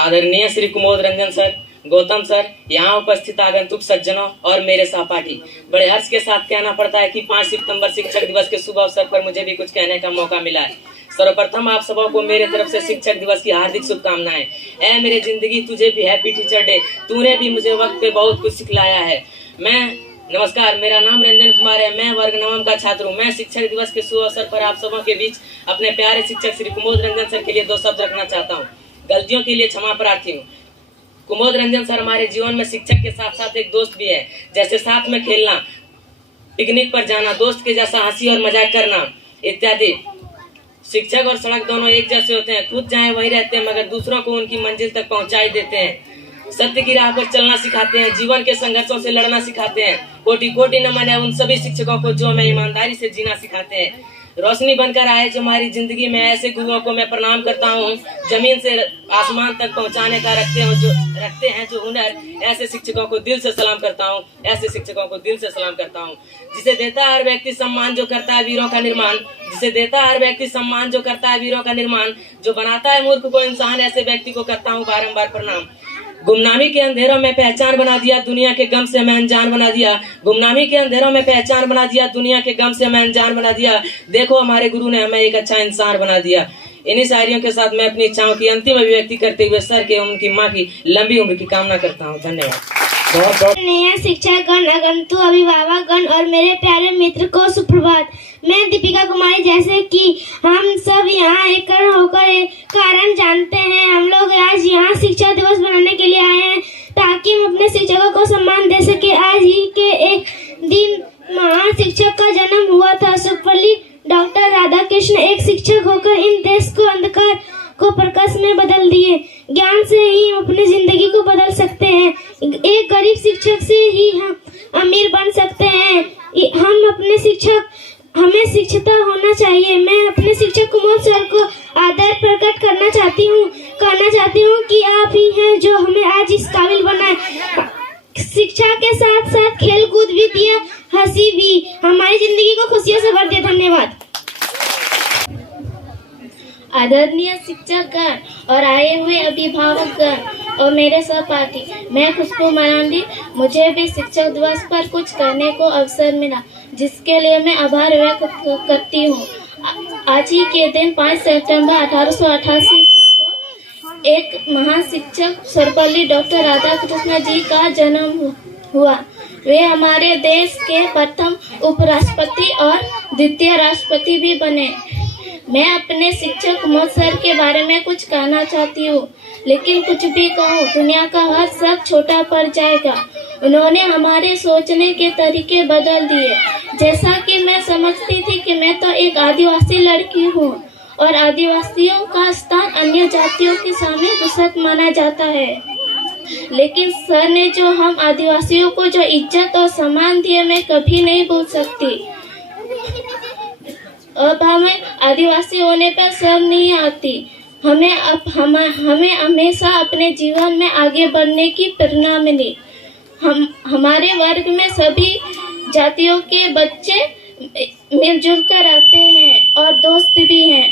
आदरणीय Shri Kumod Ranjan sir, Gautam sir, यहाँ उपस्थित आगंतुक सज्जनों और मेरे सहपाठी, बड़े हर्ष के साथ कहना पड़ता है कि 5 सितंबर शिक्षक दिवस के शुभ अवसर पर मुझे भी कुछ कहने का मौका मिला है। सर्वप्रथम आप सबों को मेरे तरफ से शिक्षक दिवस की हार्दिक शुभकामनाएं। ऐ मेरे जिंदगी, तुझे भी हैप्पी टीचर डे, तूने भी मुझे वक्त पे बहुत कुछ सिखलाया है। नमस्कार, मेरा नाम रंजन कुमार है, मैं वर्ग 9 का छात्र हूँ। मैं शिक्षक दिवस के शुभ अवसर पर आप सबों के बीच अपने प्यारे शिक्षक श्री कुमोद रंजन सर के लिए 2 शब्द रखना चाहता हूँ। गलतियों के लिए क्षमा प्रार्थी हूँ। कुमोद रंजन सर हमारे जीवन में शिक्षक के साथ साथ एक दोस्त भी है। जैसे साथ में खेलना, पिकनिक पर जाना, दोस्त के जैसा हंसी और मजाक करना इत्यादि। शिक्षक और सड़क दोनों एक जैसे होते हैं, खुद जहाँ वही रहते हैं मगर दूसरों को उनकी मंजिल तक पहुँचा देते हैं। सत्य की राह पर चलना सिखाते हैं, जीवन के संघर्षों से लड़ना सिखाते हैं। कोटि कोटि नमन है उन सभी शिक्षकों को जो हमें ईमानदारी से जीना सिखाते हैं। रोशनी बनकर आए जो हमारी जिंदगी में, ऐसे गुरुओं को मैं प्रणाम करता हूँ। जमीन से आसमान तक पहुँचाने का रखते हैं जो हुनर, ऐसे शिक्षकों को दिल से सलाम करता हूँ। ऐसे शिक्षकों को दिल से सलाम करता हूँ। जिसे देता है हर व्यक्ति सम्मान, जो करता है वीरों का निर्माण। जिसे देता है हर व्यक्ति सम्मान, जो करता है वीरों का निर्माण। जो बनाता है मूर्ख को इंसान, ऐसे व्यक्ति को करता हूँ बारंबार प्रणाम। गुमनामी के अंधेरों में पहचान बना दिया, दुनिया के गम से हमें अनजान बना दिया। गुमनामी के अंधेरों में पहचान बना दिया, दुनिया के गम से हमें अनजान बना दिया। देखो हमारे गुरु ने हमें एक अच्छा इंसान बना दिया। इन्हीं शायरियों के साथ मैं अपनी इच्छाओं की अंतिम अभिव्यक्ति करते हुए सर के उनकी माँ की लंबी उम्र की कामना करता हूँ। धन्यवाद। शिक्षकगण, आगंतुक अभिभावकगण और मेरे प्यारे मित्र को सुप्रभात। मैं दीपिका कुमारी, जैसे कि हम सब यहाँ एकत्र होकर एक कारण जानते हैं, हम लोग आज यहाँ शिक्षक दिवस मनाने के लिए आए हैं ताकि हम अपने शिक्षकों को सम्मान दे सके। आज ही के एक दिन महान शिक्षक का जन्म हुआ था। सर्वपल्ली डॉक्टर राधाकृष्ण एक शिक्षक होकर इन देश को अंधकार को प्रकाश में बदल दिए। ज्ञान से ही हम अपनी जिंदगी को बदल सकते हैं। एक गरीब शिक्षक से ही हम अमीर बन सकते हैं। हमें शिक्षिता होना चाहिए। मैं अपने शिक्षक कुमोद सर को आदर प्रकट कहना चाहती हूँ कि आप ही हैं जो हमें आज इस काबिल बनाए। शिक्षा के साथ साथ खेल कूद भी दिया, हंसी भी, हमारी जिंदगी को खुशियों से भर दिया। धन्यवाद। आदरणीय शिक्षकगण और आए हुए अभिभावकगण और मेरे सहपाठी, मैं खुशबू मरांडी। मुझे भी शिक्षक दिवस पर कुछ करने को अवसर मिला, जिसके लिए मैं आभार व्यक्त करती हूँ। आज ही के दिन 5 सितंबर 1888 को एक महान शिक्षक सर्वपल्ली डॉक्टर राधाकृष्ण जी का जन्म हुआ। वे हमारे देश के प्रथम उपराष्ट्रपति और द्वितीय राष्ट्रपति भी बने। मैं अपने शिक्षक कुमोद सर के बारे में कुछ कहना चाहती हूँ, लेकिन कुछ भी कहूँ दुनिया का हर शख्स छोटा पड़ जाएगा। उन्होंने हमारे सोचने के तरीके बदल दिए। जैसा कि मैं समझती थी कि मैं तो एक आदिवासी लड़की हूँ और आदिवासियों का स्थान अन्य जातियों के सामने दुस्सह माना जाता है, लेकिन सर ने जो हम आदिवासियों को जो इज्जत और सम्मान दिए, मैं कभी नहीं भूल सकती। अब हमें आदिवासी होने पर शर्म नहीं आती। हमें हमेशा अपने जीवन में आगे बढ़ने की प्रेरणा मिली। हमारे वर्ग में सभी जातियों के बच्चे मिलजुल कर रहते हैं और दोस्त भी हैं।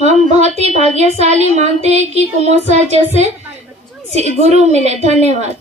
हम बहुत ही भाग्यशाली मानते हैं कि कुमोद सर जैसे गुरु मिले। धन्यवाद।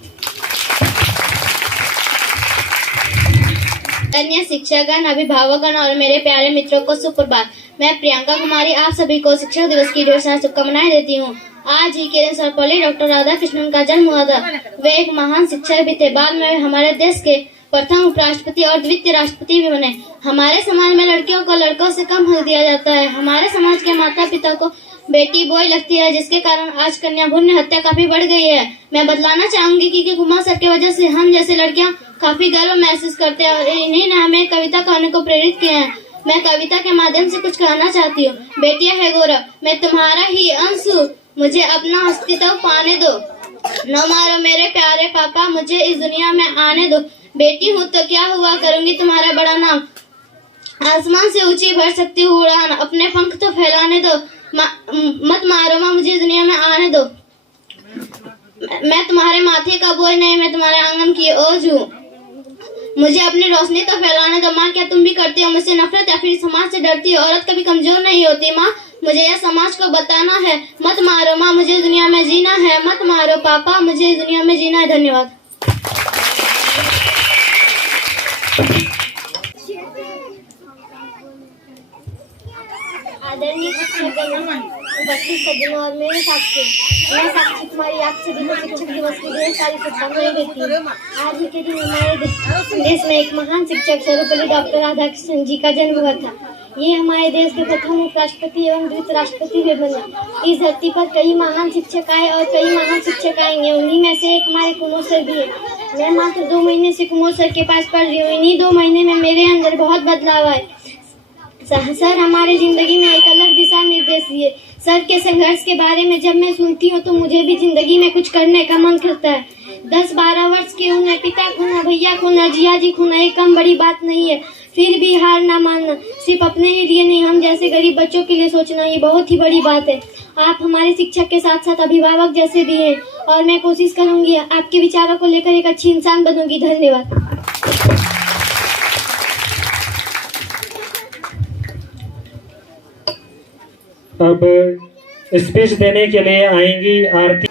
अन्य शिक्षकगण, अभिभावकगण और मेरे प्यारे मित्रों को सुप्रभात। मैं प्रियंका कुमारी आप सभी को शिक्षक दिवस की ढेर सारी शुभकामनाएं देती हूँ। आज ही के दिन सर्वपल्ली डॉक्टर राधाकृष्णन का जन्म हुआ था। वे एक महान शिक्षक भी थे। बाद में हमारे देश के प्रथम उपराष्ट्रपति और द्वितीय राष्ट्रपति भी बने। हमारे समाज में लड़कियों को लड़कों से कम हक दिया जाता है। हमारे समाज के माता पिता को बेटी बोई लगती है, जिसके कारण आज कन्या भ्रूण हत्या काफी बढ़ गई है। मैं बतलाना चाहूंगी कि कुमार सर की वजह से हम जैसे लड़कियां काफी गर्व महसूस करते हैं और इन्हीं ने हमें कविता कहने को प्रेरित किया है। मैं कविता के माध्यम से कुछ कहना चाहती हूँ। बेटिया है गौरव, मैं तुम्हारा ही अंश हूँ, मुझे अपना अस्तित्व पाने दो। न मारो मेरे प्यारे पापा, मुझे इस दुनिया में आने दो। बेटी हूँ तो क्या हुआ, करूंगी तुम्हारा बड़ा नाम। आसमान से ऊंची भर सकती हूँ उड़ान, अपने पंख तो फैलाने दो। मत मारो माँ, मुझे दुनिया में आने दो। मैं तुम्हारे माथे का बोझ नहीं, मैं तुम्हारे आंगन की ओझ हूँ। मुझे अपनी रोशनी तो फैलाने दो माँ। क्या तुम भी करती हो मुझसे नफरत या फिर समाज से डरती हो? औरत कभी कमजोर नहीं होती माँ, मुझे यह समाज को बताना है। मत मारो माँ, मुझे दुनिया में जीना है। मत मारो पापा, मुझे दुनिया में जीना है। धन्यवाद। आदरणीय शिक्षकगण, उपस्थित सज्जनों और मेरे साथी, मैं साक्षी कुमारी आप सभी को शिक्षक दिवस की ढेर सारी शुभकामनाएं देती हूँ। आज ही के दिन हमारे देश में एक महान शिक्षक सर्वपल्ली डॉक्टर राधाकृष्णन जी का जन्म हुआ था। ये हमारे देश के प्रथम उपराष्ट्रपति एवं द्वितीय राष्ट्रपति भी बने। इस धरती पर कई महान शिक्षक आए और कई महान शिक्षक आएंगे। उन्हीं में से एक हमारे कुमोद सर भी है। मैं मात्र 2 महीने से कुमोद सर के पास पढ़ रही हूँ। इन्हीं 2 महीने में मेरे अंदर बहुत बदलाव आए। सर हमारे जिंदगी में एक अलग दिशा निर्देश दिए। सर के संघर्ष के बारे में जब मैं सुनती हूँ तो मुझे भी जिंदगी में कुछ करने का मन करता है। 10-12 वर्ष के उन्हें पिता खोना, भैया खोना, जिया जी खोना एक कम बड़ी बात नहीं है। फिर भी हार ना मानना, सिर्फ अपने ही लिए नहीं, हम जैसे गरीब बच्चों के लिए सोचना, ये बहुत ही बड़ी बात है। आप हमारे शिक्षक के साथ साथ अभिभावक जैसे भी हैं और मैं कोशिश करूंगी आपके विचारों को लेकर एक अच्छी इंसान बनूंगी। धन्यवाद। अब स्पीच देने के लिए आएंगी आरती।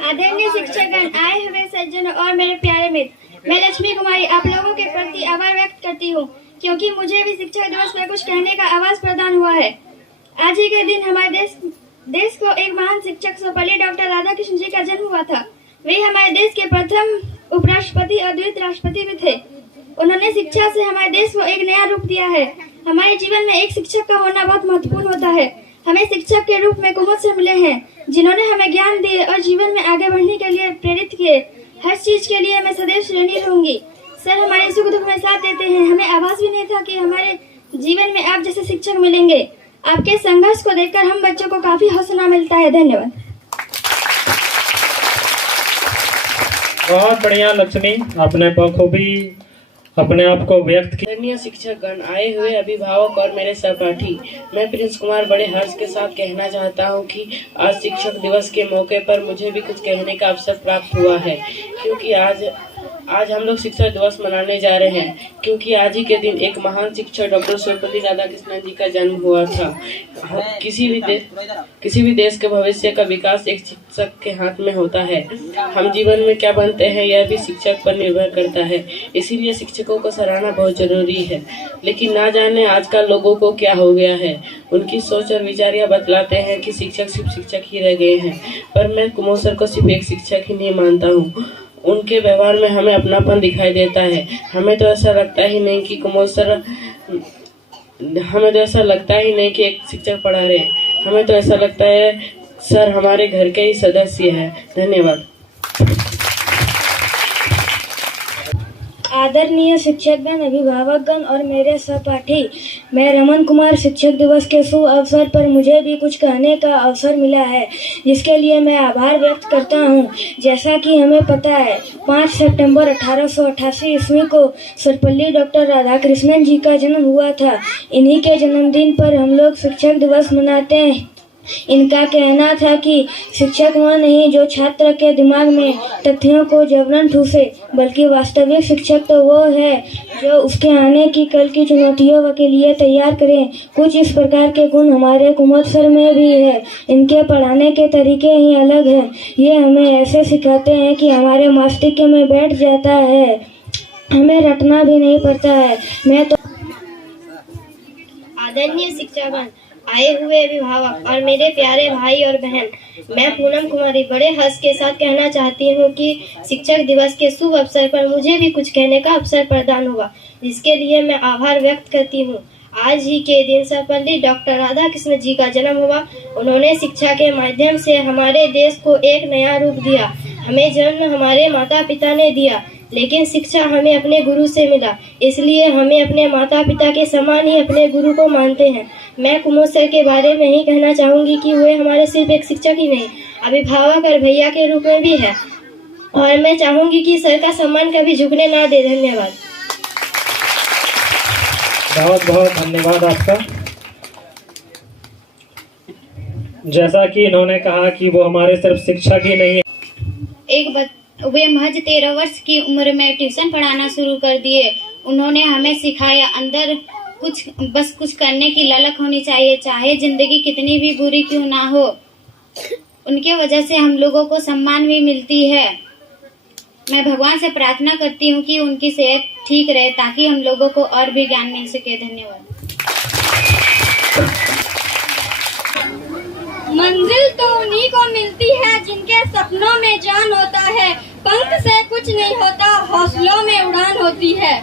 आदरणीय शिक्षकगण, आए हुए सज्जनों और मेरे प्यारे मित्र, मैं लक्ष्मी कुमारी आप लोगों के प्रति आभार व्यक्त करती हूँ क्योंकि मुझे भी शिक्षक दिवस पर कुछ कहने का आवाज प्रदान हुआ है। आज ही के दिन हमारे देश को एक महान शिक्षक सर्वपल्ली डॉक्टर राधाकृष्णन जी का जन्म हुआ था। वे हमारे देश के प्रथम उपराष्ट्रपति और द्वितीय राष्ट्रपति भी थे। उन्होंने शिक्षा से हमारे देश को एक नया रूप दिया है। हमारे जीवन में एक शिक्षक का होना बहुत महत्वपूर्ण होता है। हमें शिक्षक के रूप में कुमोद सर मिले हैं जिन्होंने हमें ज्ञान दिए और जीवन में आगे बढ़ने के लिए प्रेरित किए। हर चीज के लिए मैं सदैव ऋणी रहूंगी। सर हमारे सुख दुख में साथ देते हैं। हमें आभास भी नहीं था कि हमारे जीवन में आप जैसे शिक्षक मिलेंगे। आपके संघर्ष को देखकर हम बच्चों को काफी हौसला मिलता है। धन्यवाद। बहुत बढ़िया लक्ष्मी, आपने बखूबी अपने आप को व्यक्त किया। आदरणीय शिक्षकगण, आए हुए अभिभावक और मेरे सहपाठी, मैं प्रिंस कुमार बड़े हर्ष के साथ कहना चाहता हूं कि आज शिक्षक दिवस के मौके पर मुझे भी कुछ कहने का अवसर प्राप्त हुआ है क्योंकि आज हम लोग शिक्षक दिवस मनाने जा रहे हैं क्योंकि आज ही के दिन एक महान शिक्षक डॉक्टर सर्वपल्ली राधाकृष्णन जी का जन्म हुआ था। किसी भी देश के भविष्य का विकास एक शिक्षक के हाथ में होता है। हम जीवन में क्या बनते हैं यह भी शिक्षक पर निर्भर करता है। इसीलिए शिक्षकों को सराहना बहुत जरूरी है। लेकिन ना जाने आजकल लोगों को क्या हो गया है, उनकी सोच और विचार यह बतलाते हैं कि शिक्षक सिर्फ शिक्षक ही रह गए हैं। पर मैं कुमोद सर को सिर्फ एक शिक्षक ही नहीं मानता हूँ। उनके व्यवहार में हमें अपनापन दिखाई देता है। हमें तो ऐसा लगता ही नहीं कि कुमोद सर कि एक शिक्षक पढ़ा रहे। हमें तो ऐसा लगता है सर हमारे घर के ही सदस्य हैं। धन्यवाद। आदरणीय शिक्षकगण, अभिभावकगण और मेरे सहपाठी, मैं रमन कुमार शिक्षक दिवस के शुभ अवसर पर मुझे भी कुछ कहने का अवसर मिला है जिसके लिए मैं आभार व्यक्त करता हूं। जैसा कि हमें पता है 5 सितंबर 1888 ईस्वी को सर्वपल्ली डॉक्टर राधाकृष्णन जी का जन्म हुआ था। इन्हीं के जन्मदिन पर हम लोग शिक्षक दिवस मनाते हैं। इनका कहना था कि शिक्षक वह नहीं जो छात्र के दिमाग में तथ्यों को जबरन ठूसे, बल्कि वास्तविक शिक्षक तो वो है जो उसके आने की कल की चुनौतियों के लिए तैयार करें। कुछ इस प्रकार के गुण हमारे कुमोद सर में भी है। इनके पढ़ाने के तरीके ही अलग हैं। ये हमें ऐसे सिखाते हैं कि हमारे मस्तिष्क में बैठ जाता है, हमें रटना भी नहीं पड़ता है। मैं तो आदरणीय शिक्षकगण, आए हुए अभिभावक और मेरे प्यारे भाई और बहन, मैं पूनम कुमारी बड़े हर्ष के साथ कहना चाहती हूँ कि शिक्षक दिवस के शुभ अवसर पर मुझे भी कुछ कहने का अवसर प्रदान हुआ जिसके लिए मैं आभार व्यक्त करती हूँ। आज ही के दिन सर्वपल्ली डॉक्टर राधाकृष्ण जी का जन्म हुआ। उन्होंने शिक्षा के माध्यम से हमारे देश को एक नया रूप दिया। हमें जन्म हमारे माता पिता ने दिया, लेकिन शिक्षा हमें अपने गुरु से मिला। इसलिए हमें अपने माता पिता के समान ही अपने गुरु को मानते हैं। मैं कुमोद सर के बारे में ही कहना चाहूंगी कि वे हमारे सिर्फ एक शिक्षक ही नहीं, अभिभावक और भैया के रूप में भी है और मैं चाहूंगी कि सर का सम्मान कभी झुकने ना दे। धन्यवाद। बहुत बहुत धन्यवाद आपका। जैसा कि इन्होंने कहा कि वो हमारे सिर्फ शिक्षक ही नहीं है। वे महज 13 वर्ष की उम्र में ट्यूशन पढ़ाना शुरू कर दिए। उन्होंने हमें सिखाया अंदर कुछ करने की ललक होनी चाहिए, चाहे जिंदगी कितनी भी बुरी क्यों ना हो। उनके वजह से हम लोगों को सम्मान भी मिलती है। मैं भगवान से प्रार्थना करती हूँ कि उनकी सेहत ठीक रहे ताकि हम लोगों को और भी ज्ञान मिल सके। धन्यवाद। मंजिल तो उन्हीं को मिलती है जिनके सपनों में जान होता है। पंख से कुछ नहीं होता, हौसलों में उड़ान होती है।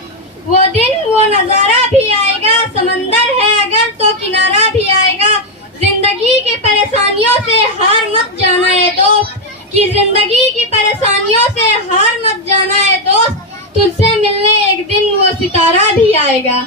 वो दिन वो नजारा भी आएगा, समंदर है अगर तो किनारा भी आएगा। जिंदगी की परेशानियों से हार मत जाना है दोस्त, कि जिंदगी की परेशानियों से हार मत जाना है दोस्त। तुझसे मिलने एक दिन वो सितारा भी आएगा।